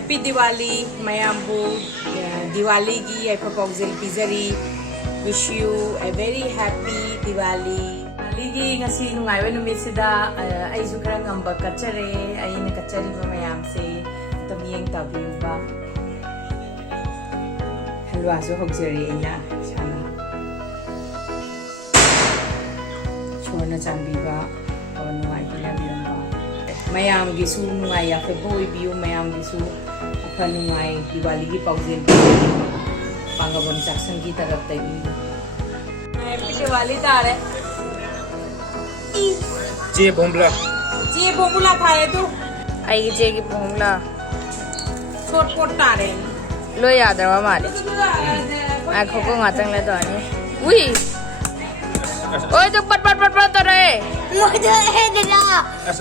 happy Diwali मयामबू दिवाली की याइफापाउजेल पिजरी wish you a very happy Diwali Diwali ngasi nungaiba numisida aisu khara ngamba kachare aina kachariba mayam se tamiyeng tabiyuba halwa so hogjari aina sana chorna chambiba nungai pina biyamba mayam gi su nungai ya fe boy biyu mayam gi su afa nungai diwali gi paujel pangabam jaksan ki taraf tagi happy Diwali तारे चे बोमुला था ये तो आई चे की बोमुला छोट pot तारे लो याद रहा हमारे आँखों को ngatung ले तो आने उई ओए तो पट तो रहे मोई तो है दला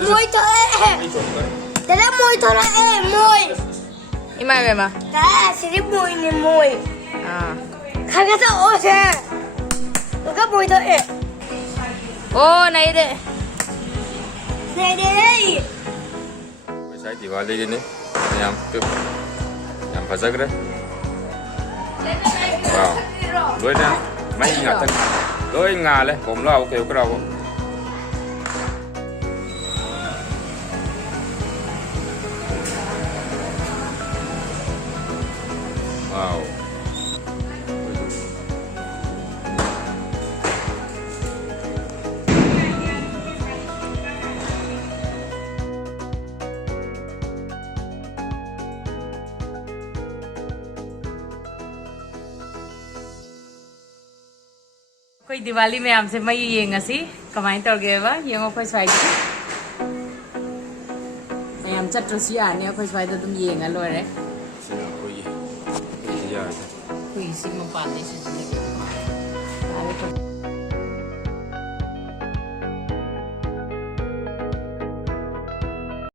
मोई तो है दला मोई तो है मोई इमाय में माँ दला सिर्फ मोई ने मोई हाँ खाना तो ओस है उनका मोई तो है ओ नहीं दे नहीं वैसा दिवाली के ने yang fazag re wow loi na mai ngatan loi nga leผมเราเกี่ยวกับเราว้าวकोई Diwali में हमसे मैं ये ngasi कमाई तोड़ गए बा ये कोई स्वाइड मैं हम चट्रोसी आने कोई स्वाइड तुम ये ngल लो रे कोई सी में पाने से